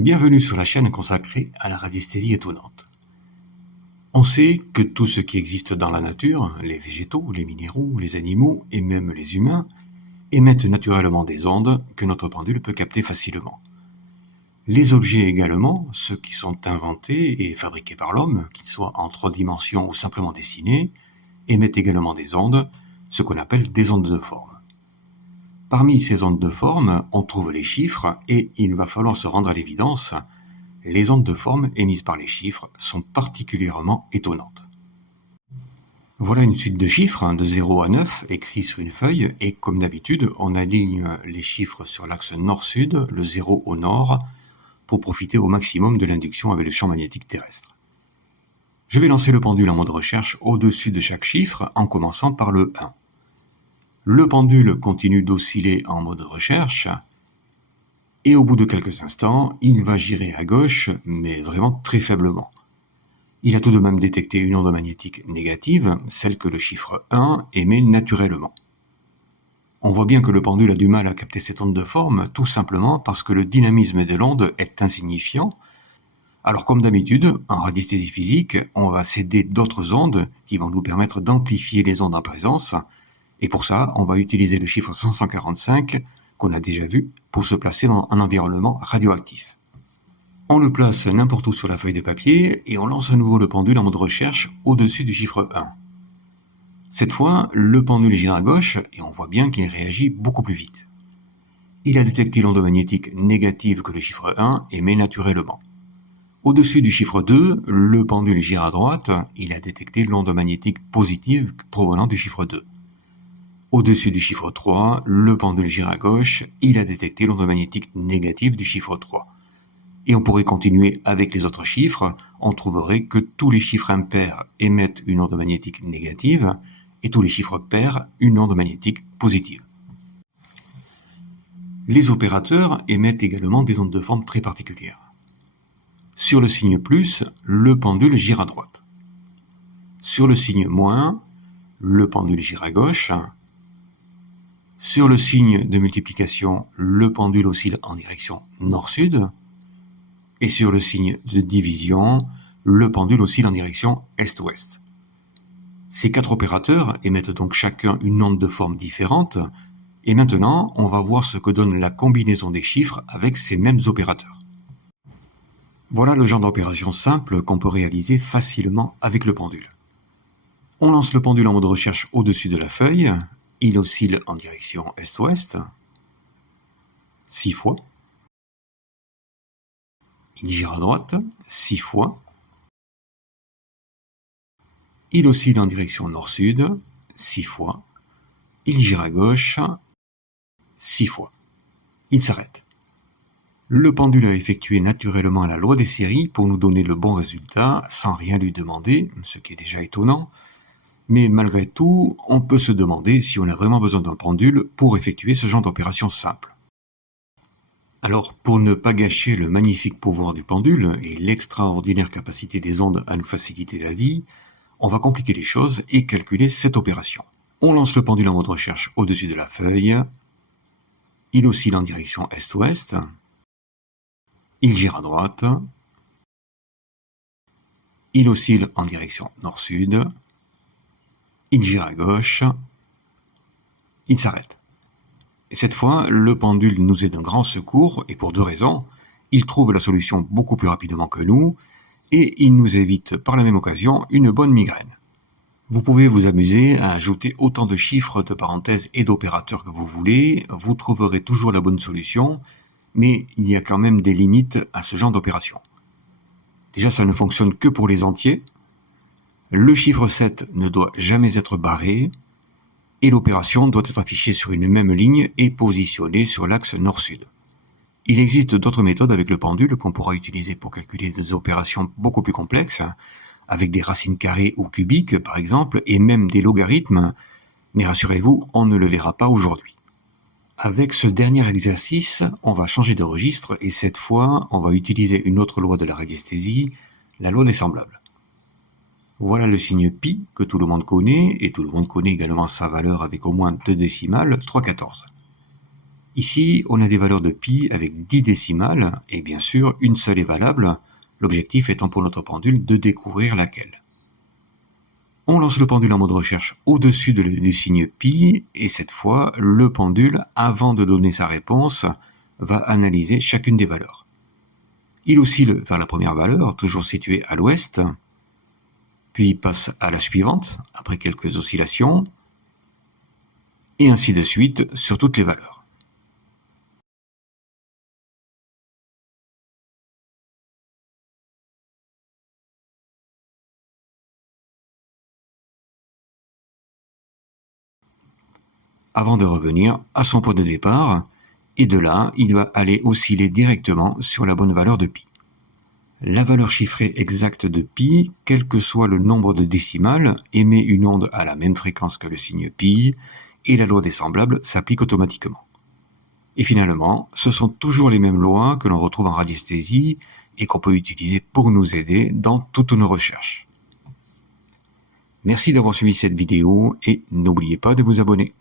Bienvenue sur la chaîne consacrée à la radiesthésie étonnante. On sait que tout ce qui existe dans la nature, les végétaux, les minéraux, les animaux et même les humains, émettent naturellement des ondes que notre pendule peut capter facilement. Les objets également, ceux qui sont inventés et fabriqués par l'homme, qu'ils soient en 3 dimensions ou simplement dessinés, émettent également des ondes, ce qu'on appelle des ondes de forme. Parmi ces ondes de forme, on trouve les chiffres et il va falloir se rendre à l'évidence, les ondes de forme émises par les chiffres sont particulièrement étonnantes. Voilà une suite de chiffres, de 0 à 9, écrits sur une feuille, et comme d'habitude, on aligne les chiffres sur l'axe nord-sud, le 0 au nord, pour profiter au maximum de l'induction avec le champ magnétique terrestre. Je vais lancer le pendule en mode recherche au-dessus de chaque chiffre, en commençant par le 1. Le pendule continue d'osciller en mode recherche, et au bout de quelques instants, il va girer à gauche, mais vraiment très faiblement. Il a tout de même détecté une onde magnétique négative, celle que le chiffre 1 émet naturellement. On voit bien que le pendule a du mal à capter cette onde de forme, tout simplement parce que le dynamisme de l'onde est insignifiant. Alors comme d'habitude, en radiesthésie physique, on va céder d'autres ondes qui vont nous permettre d'amplifier les ondes en présence, et pour ça, on va utiliser le chiffre 545 qu'on a déjà vu pour se placer dans un environnement radioactif. On le place n'importe où sur la feuille de papier et on lance à nouveau le pendule en mode recherche au-dessus du chiffre 1. Cette fois, le pendule gira à gauche et on voit bien qu'il réagit beaucoup plus vite. Il a détecté l'onde magnétique négative que le chiffre 1 émet naturellement. Au-dessus du chiffre 2, le pendule gira à droite, il a détecté l'onde magnétique positive provenant du chiffre 2. Au-dessus du chiffre 3, le pendule gira à gauche, il a détecté l'onde magnétique négative du chiffre 3. Et on pourrait continuer avec les autres chiffres, on trouverait que tous les chiffres impairs émettent une onde magnétique négative et tous les chiffres pairs une onde magnétique positive. Les opérateurs émettent également des ondes de forme très particulières. Sur le signe plus, le pendule gira à droite. Sur le signe moins, le pendule gira à gauche. Sur le signe de multiplication, le pendule oscille en direction nord-sud. Et sur le signe de division, le pendule oscille en direction est-ouest. Ces 4 opérateurs émettent donc chacun une onde de forme différente. Et maintenant, on va voir ce que donne la combinaison des chiffres avec ces mêmes opérateurs. Voilà le genre d'opération simple qu'on peut réaliser facilement avec le pendule. On lance le pendule en mode recherche au-dessus de la feuille. Il oscille en direction est-ouest 6 fois. Il gira à droite 6 fois. Il oscille en direction nord-sud 6 fois. Il gira à gauche 6 fois. Il s'arrête. Le pendule a effectué naturellement la loi des séries pour nous donner le bon résultat sans rien lui demander, ce qui est déjà étonnant. Mais malgré tout, on peut se demander si on a vraiment besoin d'un pendule pour effectuer ce genre d'opération simple. Alors, pour ne pas gâcher le magnifique pouvoir du pendule et l'extraordinaire capacité des ondes à nous faciliter la vie, on va compliquer les choses et calculer cette opération. On lance le pendule en mode recherche au-dessus de la feuille. Il oscille en direction est-ouest. Il gira à droite. Il oscille en direction nord-sud. Il gira à gauche. Il s'arrête. Et cette fois, le pendule nous est d'un grand secours, et pour 2 raisons. Il trouve la solution beaucoup plus rapidement que nous, et il nous évite par la même occasion une bonne migraine. Vous pouvez vous amuser à ajouter autant de chiffres, de parenthèses et d'opérateurs que vous voulez, vous trouverez toujours la bonne solution, mais il y a quand même des limites à ce genre d'opération. Déjà, ça ne fonctionne que pour les entiers. Le chiffre 7 ne doit jamais être barré, et l'opération doit être affichée sur une même ligne et positionnée sur l'axe nord-sud. Il existe d'autres méthodes avec le pendule qu'on pourra utiliser pour calculer des opérations beaucoup plus complexes, avec des racines carrées ou cubiques par exemple, et même des logarithmes, mais rassurez-vous, on ne le verra pas aujourd'hui. Avec ce dernier exercice, on va changer de registre et cette fois, on va utiliser une autre loi de la radiesthésie, la loi des semblables. Voilà le signe pi que tout le monde connaît, et tout le monde connaît également sa valeur avec au moins 2 décimales, 3/14. Ici, on a des valeurs de pi avec 10 décimales, et bien sûr, une seule est valable, l'objectif étant pour notre pendule de découvrir laquelle. On lance le pendule en mode recherche au-dessus du signe pi, et cette fois, le pendule, avant de donner sa réponse, va analyser chacune des valeurs. Il oscille vers la première valeur, toujours située à l'ouest, puis passe à la suivante, après quelques oscillations, et ainsi de suite sur toutes les valeurs. Avant de revenir à son point de départ, et de là, il va aller osciller directement sur la bonne valeur de pi. La valeur chiffrée exacte de pi, quel que soit le nombre de décimales, émet une onde à la même fréquence que le signe pi, et la loi des semblables s'applique automatiquement. Et finalement, ce sont toujours les mêmes lois que l'on retrouve en radiesthésie et qu'on peut utiliser pour nous aider dans toutes nos recherches. Merci d'avoir suivi cette vidéo et n'oubliez pas de vous abonner.